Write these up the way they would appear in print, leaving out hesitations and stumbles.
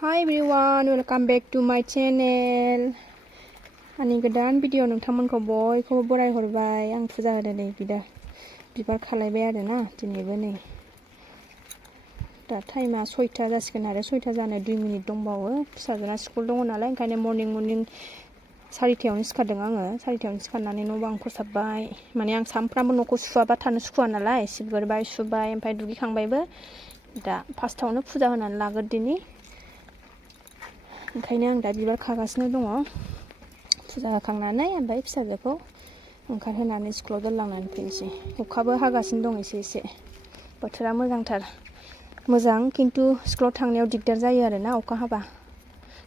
Hi everyone, welcome back to my channel. อันนี้गोदान video नोंथांमोनखौ बयखौबो बराय हरबाय आं फुजा होदों नै बिबार खालायबाय आरो ना दिनैबो नै दा टाइमा 6टा जासिगोन आरो 6टा जानो 2 मिनिट दंबावो फिसाजोना स्कुल दङ नालाय ओंखायनो मर्निं 4टायावनो सिखारदों आङो 4टायावनो सिखारनानै न' बां फोसाबबाय माने आं सामफ्रामबो न'खौ सुवाबा थानो सुखुवा नालाय सिबग्रोबाय सुबाय ओमफ्राय दुगैखांबायबो दा फार्स्टआवनो फुजा होनानै लाग्रोदिनि ओंखायनो आं दा बिबार खागासिनो दङ फुजा होखांनानै ओमफ्राय फिसाजोखौ ओंखारहोनानै स्कुलाव दोनलांनानै फैनोसै अखाबो हागासिनो दं एसे बोथोरा मोजां खिन्थु स्कुलाव थांनायाव दिगदार जायो आरो ना अखा हाबा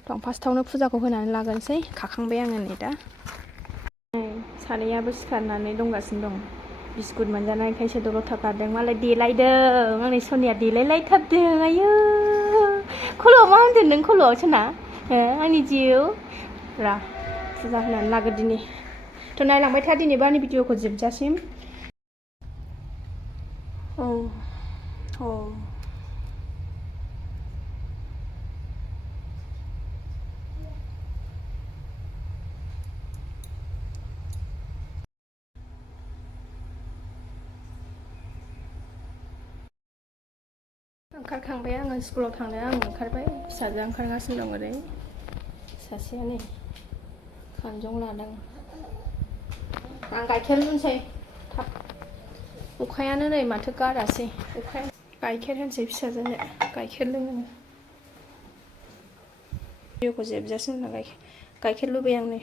दं फार्स्टआवनो फुजाखौ होनानै लागोनसै खाखांबाय आङो नै दा सानैयाबो सिखारनानै दंगासिनो दं बिस्कुट मोनजानायखायसो दलद थाखादों मालाय देलायदों आंनि सनिया देलायलायथारदों आयौ खल'आव मा होनदों नों खल'आव सना आंनि जिउ रा फुजा होनानै लाग्रोदिनि थ' नायलांबाय था दिनैबो आंनि भिडिअखौ जोबजासिम ओंखारखांबाय आङो स्कुलाव थांनो आं ओंखारबाय फिसाजोआ ओंखारगासिनो दं ओरै सासेया नै खानजं लादों आं गाइखेर होनोसै थाब अखायानो नै माथो गारासै अखाया गाइखेर होनोसै फिसाजोनो गाइखेर लोङो भिडिअखौ जोबजासिम उनाव गाइखेर लुबै आं नै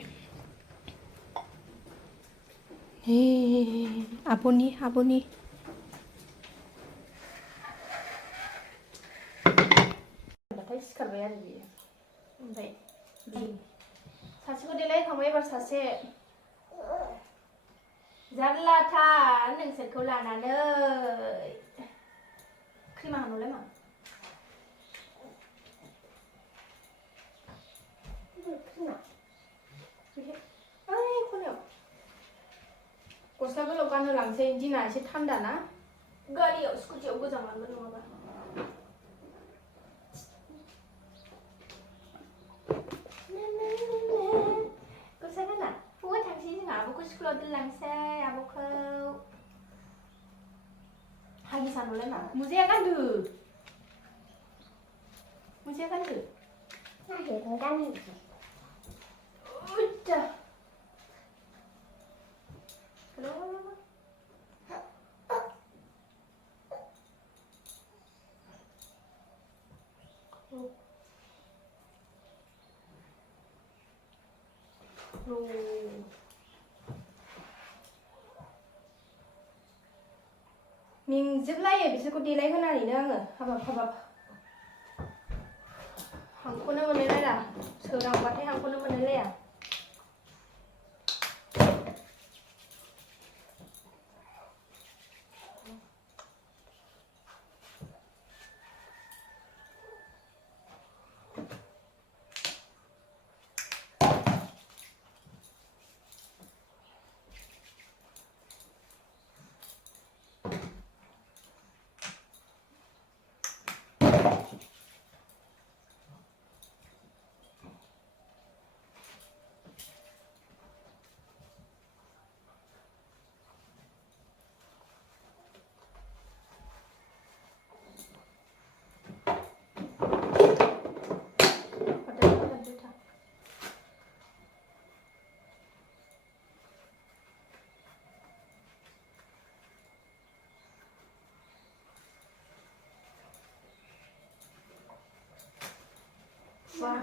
आब'नि सिखारबाय आरो बियो ओमफ्राय सासेखौ देलायखांबाय एबार सासे जारलाथार नोंसोरखौ लानानै क्रिमा हानहरलाय मा ओइ खनायाव गस्ला गोलाव गानहोलांसै दिना एसे थान्दा ना गारियाव स्कुटियाव गोजांलांगोन नङाबा गस्ला गाना बबाव थांसै जोंहा आब'खौ स्कुलाव दोनलांसै आब'खौ हागि सानहरलाय मा मुजाया गानदो मेंजोबलायो बिसोरखौ देलायहोनानैनो आङो हाबाब हांखौनो मोनलायलाया सोरांबाथाय हांखौनो मोनलायलाया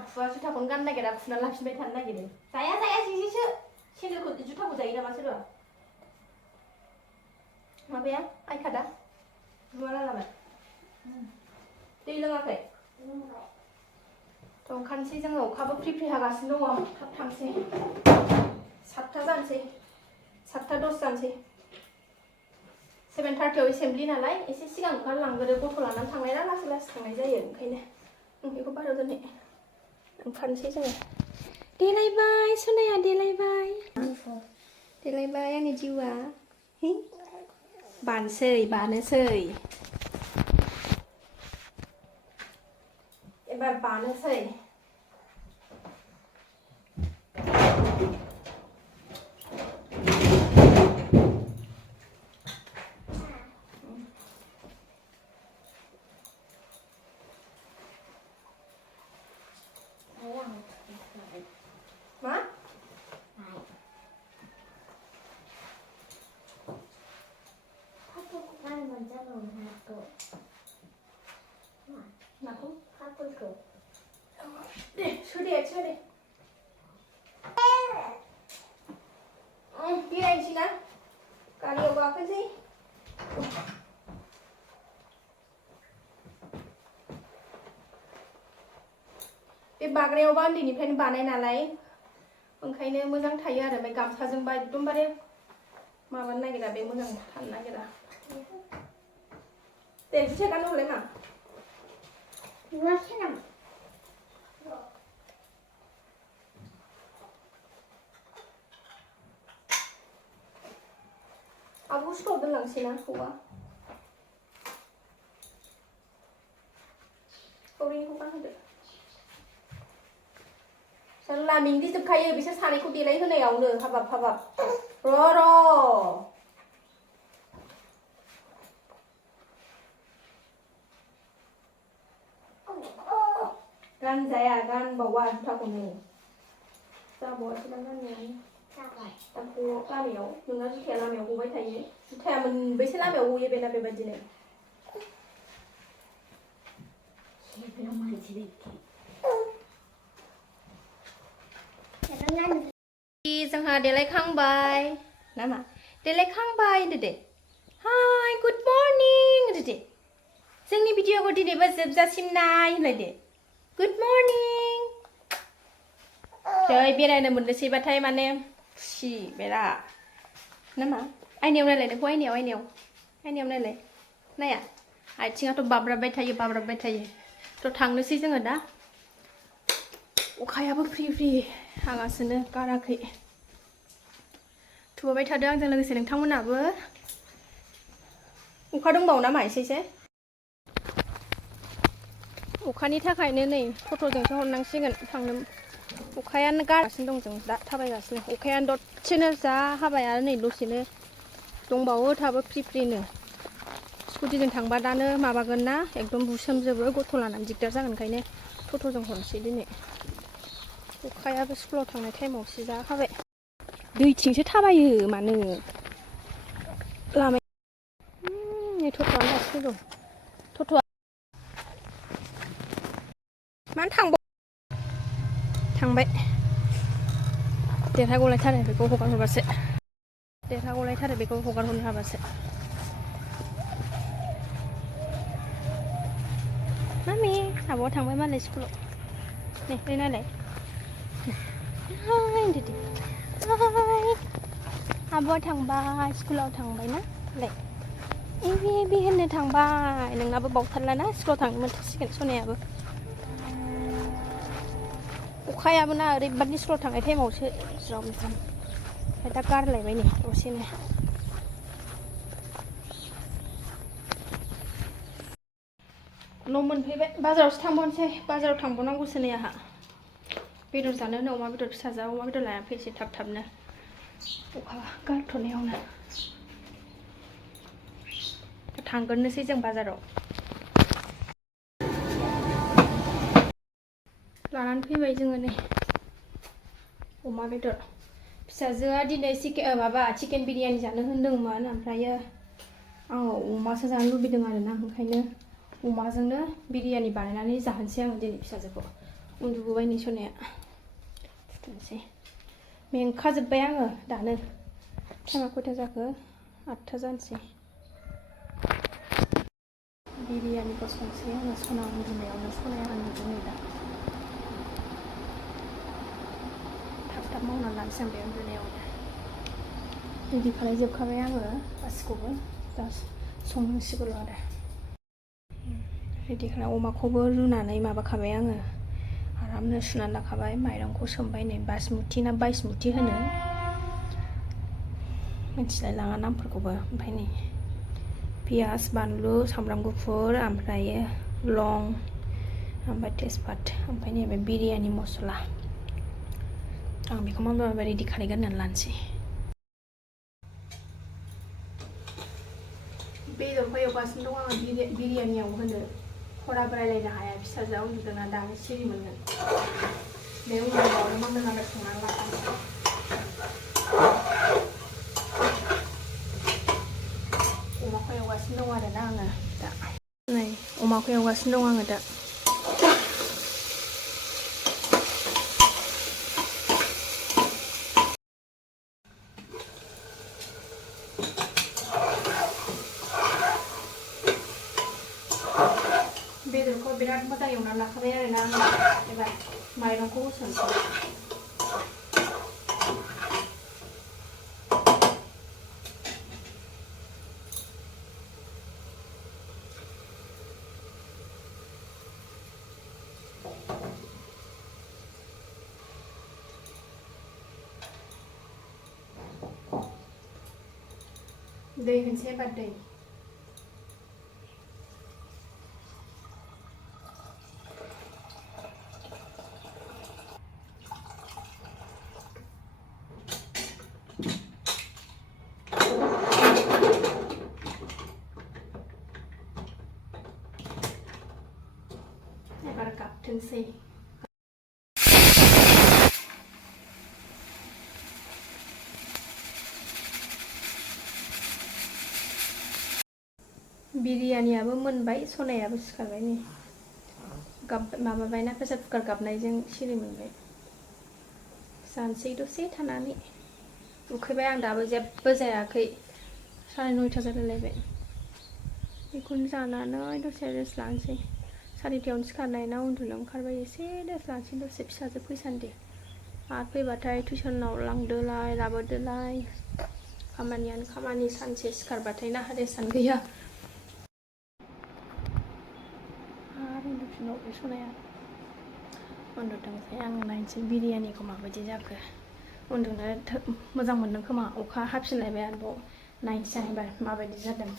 खुवा जुथाखौनो गाननो नागिरा खुना लाफिनबाय थानो नागिरो जाया जिजिसो सेन्देलखौ जुथाखौ जायो नामा सोरबा माबाया आइखादा रुमाला लाबाय दै लोङाखै थ' ओंखारनोसै जोङो अखाबो फ्रि हागासिनो दङ थाब थांसै 7टा जानोसै 7:10 जानोसै 7:30 आव एसेम्बलि नालाय एसे सिगां ओंखारलांग्रो गथ' लानानै थांनाय ना लासै थांनाय जायो ओंखायनो बेखौ बाराव दोननाय ओंखारनोसै जोङो देलायबाय सनाया देलायबाय आंनि जिउआ बानोसै एबार बानोसै मा नाखौ खाफोरखौ दे सोदे बेरायनोसै ना गारियाव गाखोनोसै बे बाग्रायावबा उन्दैनिफ्रायनो बानाय नालाय ओंखायनो मोजां थायो आरो ओमफ्राय गामसाजोंबा एकदमबारे माबानो नागिरा बे मोजां थानो नागिरा दे जुथा गाननो हलाय मा आबो स्ट'आव दोनलांसै ना हौवा गौरिनिखौ गानहोदो सोरला मिन्दिजोबखायो बिसोर सानैखौ देलाय होनायावनो हाबाब र' गानजाया गानबावा जुथाखौनो जाबावासै दां गाननायानो लामायाव नोंना जुथाया लामायाव गबाय थायो जुथाया मोनबैसे लामायाव गयो बेना बेबायदिनो जोंहा देलायखांबाय नामा देलायखांबाय होनदो दे हाय गुड मर्निं होनदो दे जोंनि भिडिअखौ दिनैबो जोबजासिम नाय होनलाय दे गुड मर्निं जै बेरायनो मोननोसैबाथाय माने खुसि बेरा नामा आइनायाव नायलाय नोंखौ आइनायाव नायलाय नाया आथिङाथ' बाब्राबबाय थायो थ' थांनोसै जोङो दा अखायाबो फ्रि हागासिनो गाराखै थुबाय थादों आंजों लोगोसे नोंथांमोनाबो अखा दंबावो नामा एसेसो अखानि थाखायनो नै टट'जोंसो हरनांसिगोन थांनो अखायानो गारगासिनो दं जों दा थाबायगासिनो अखायानो दसेनो जा हाबाय आरो नै दसेनो दंबावो थाबो फ्रिनो स्कुटिजों थांबा दानो माबागोन ना एकदम बुसोमजोबो गथ' लानानै दिगदार जागोन ओंखायनो टट'जों हरनोसै दिनै अखायाबो स्कुलाव थांनाय टाइमावसो जा हाबाय दैथिंसो थाबायो मानो लामाया नै टट'आनो हारसिं दं टट'आ मानो थांबाय देरहागौलायथारो बेखौ हगार हरबासो बेखौ हगार हरनो हाबासो मामि आब'आ थांबाय मालाय स्कुलाव नै नायलाय हाय आब'आ थांबाय स्कुलाव थांबाय ना लाय एबि होननो थांबाय नोंनाबो बावथारला ना स्कुलाव थांनो मोनथारसिगोन सनायाबो अखायाबो ना ओरैबादि स्कुलाव थांनाय टाइमावसो ज्राम ओमफ्राय दा गारलायबाय नै दसेनो न' मोनफैबाय बाजारावसो थांबावनोसै बाजाराव थांबावनांगौसो नै आंहा बेदर जानो होनो अमा बेदर फिसा जा अमा बेदर लाना फैसै थाबनो अखा गारथ'नायावनो थांगोरनोसै जों बाजाराव लानानै फैबाय जोङो नै अमा बेदर फिसाजोआ दिनै चिकेन बिरियानि जानो होनदोंमोन ओमफ्रायो आङो अमासो जानो लुबैदों आरोना ओंखायनो अमाजोंनो बिरियानि बानायनानै जाहोनोसै आङो दिनै फिसाजोखौ उन्दुबोबाय नै सनाया फुथुनोसै मेंखाजोब्बाय आङो दानो टाइमा खयथा जाखो 8टा जानोसै बिरियानिखौ संसै आङो सना उन्दुनायावनो सनाया उन्दुदों नै दा थाब मावना लानोसै आं बे उन्दुनायावनो रेडि खालायजोबखाबाय आङो गासिखौबो दा संनांसिगौल' आरो रेडि खालाम अमाखौबो रुनानै माबाखाबाय आङो आरामनो सुनानै लाखाबाय माइरंखौ सोमबाय नै बासमुति ना बायसमुति होनो मिथिलाय लाङा नामफोरखौबो ओमफ्राय नै पियास बानलु सामब्राम गुफुर ओमफ्रायो लं ओमफ्राय तेजपात ओमफ्राय नैबे बिरियानि मस्ला आं बेखौ माबा रेडि खालामग्रोनानै लानोसै बेदरखौ एवगासिनो दं आङो बिरियानियाव होनो हराबो रायलायनो हाया फिसाजोआ उन्दुदोंना दानो सिरि मोनगोन बे उन्दुनायावनो मामि संनानै लाखानोसै अमाखौ एवगासिनो दं आरोना आङो दा नै अमाखौ एवगासिनो दं आङो दा बेदरखौ बिराद मोजां एवनानै लाखाबाय आरोना आङो एबार माइरंखौ होसनसै दै होनसै एबार दै एबार गाबथोंसै बिरियानियाबो मोनबाय सनायाबो सिखारबाय नै माबाबायना प्रेसार कुकार गाबनायजों सिरि मोनबाय जानोसै दसे थानानै उखैबाय आं दाबो जेबो जायाखै 9:30 जालायलायबाय बेखौनो जानानै दसे रेस्ट लानोसै 4:30 सिखारनाय ना उन्दुनो ओंखारबाय एसे रेस्ट लानोसै दसे फिसाजो फैसान्दि आरो फैबाथाय टिउसनाव लांदोलाय लाबोदोलाय खामानियानो खामानि सानसे सिखारबाथाय ना रेस्टआनो गैया आरो उन्दुफिनबाव बे सनाया उन्दुथोंसै आं नायनोसै बिरियानिखौ माबायदि जाखो उन्दुनो मोजां मोनदों खोमा अखा हाफिनलायबाय आरोबाव नायनोसै आं एबार माबायदि जादों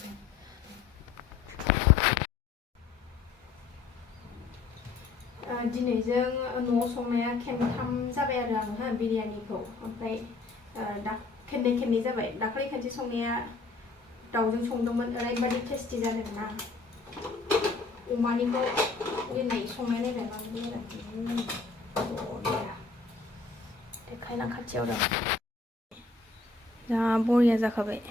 दिनैजों न'आव संनाया खेबथाम जाबाय आरो आङो बिरियानिखौ ओमफ्राय दा खेबनै जाबाय दाखालि खनसे संनाया दाउजों संदोंमोन ओरैबायदि टेस्टि जादोंना अमानिखौ दिनै संनाय नायबाय माबायदि जादों देखायना खाथियाव दं जा बरिया जाखाबाय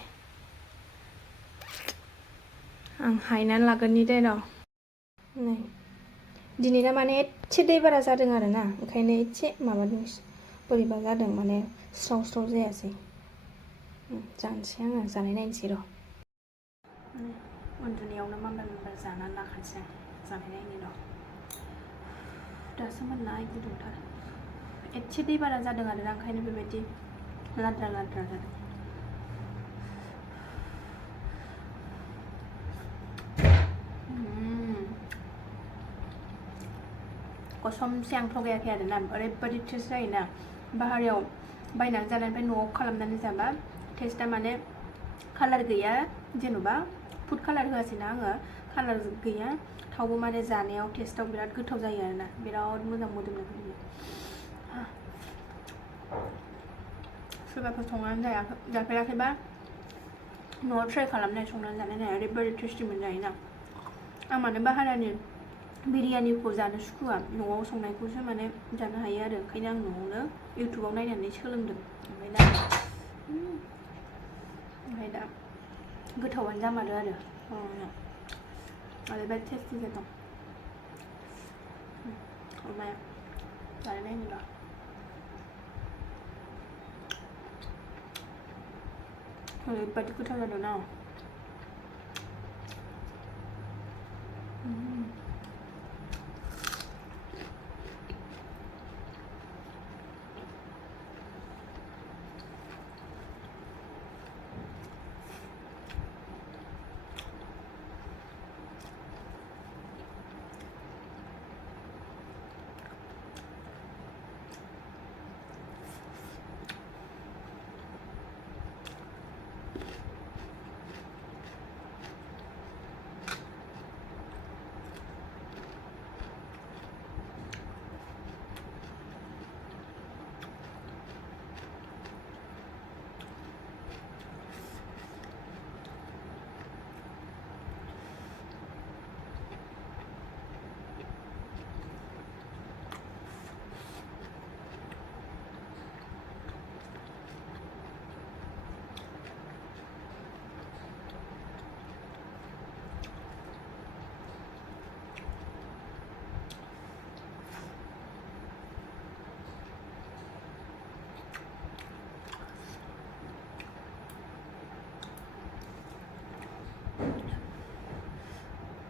आं हायनानै लागोननि दे र' नै दिनैना माने एसे दै बारा जादों आरोना ओंखायनो एसे माबादों बोरैबा जादों माने स्राव स्राव जायासै जानोसै आङो जानाय नायनोसै र' उन्दुनायावनो मामबा जानानै लाखानोसै आं जानाय नायनि र' दासो मोननाय गुदुंथार एसे दै बारा जादों आरोना ओंखायनो बेबायदि लाद्रा लाद्रा जादों कसमसे आं थगायाखै आरोना ओरैबायदि टेस्ट जायोना बाहेरायाव बायनानै जानायनिफ्राय न'आव खालामनानै जाबा टेस्टआ माने कालार गैया जेन'बा फुड कालार होआसैना आङो कालार गैया थावबो माने जानायाव टेस्टआव बिराद गोथाव जायो आरोना बिराद मोजां मोदोमनाय फैयो सोरबाफोर संनानै जाफेराखैबा न'आव ट्राइ खालामनाय संनानै जानाय नाय ओरैबायदि टेस्टि मोनजायोना आं माने बाहेरानि बिरियानिखौ जानो सुखुवा न'आव संनायखौसो माने जानो हायो आरो ओंखायनो आं न'आवनो इउटुबाव नायनानै सोलोंदों ओमफ्राय दा गोथावानो जामारो आरो ओरैबायदि टेस्टि जादों अमाया जानाय नायनो र' ओरैबायदि गोथाव जादों ना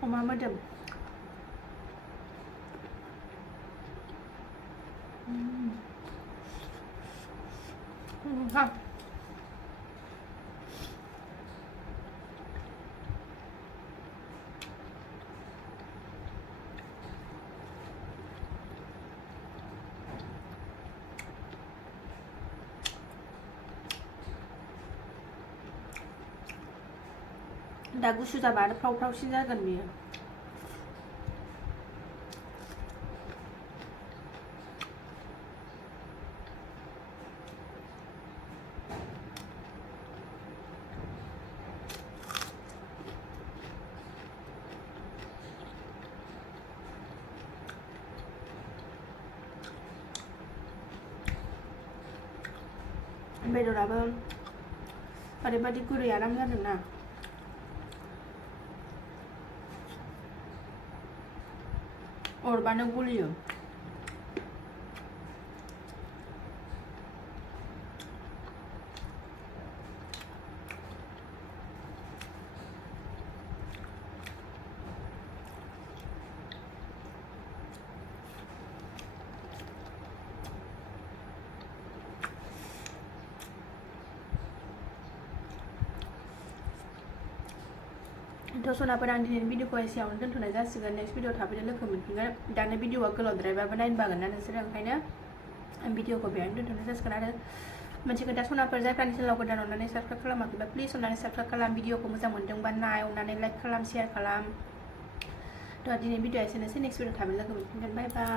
अमा मोदोमค่ะदा गुसु जाबा आरो फ्राव-फ्रावसिन जागोन बियो बेदराबो ओरैबायदि गुरै आराम जादोंना अरबानो गलियो सनाफोर आं दिनैनि भिडिअखौ एसेयावनो दोनथ'नाय जासिगोन नेक्स्ट भिडिअ थाबैनो लोगो मोनफिनगोन दानो भिडिअआ गोलावद्रायबाबो नायनो बागोन ना नोंसोरो ओंखायनो आं भिडिअखौ बेयावनो दोनथ'नाय जासिगोन आरो मोनसे खोथा सनाफोर जायफ्रानि चेनेलाव गोदान अननानै साबस्क्राइब खालामाखैबा प्लिज अननानै साबस्क्राइब खालाम भिडिअखौ मोजां मोनदोंबा नाय अननानै लाइक खालाम शेयार खालाम थ' दिनैनि भिडिअआ एसेनोसै नेक्स्ट भिडिअ थाबैनो लोगो मोनफिनगोन बाय बाय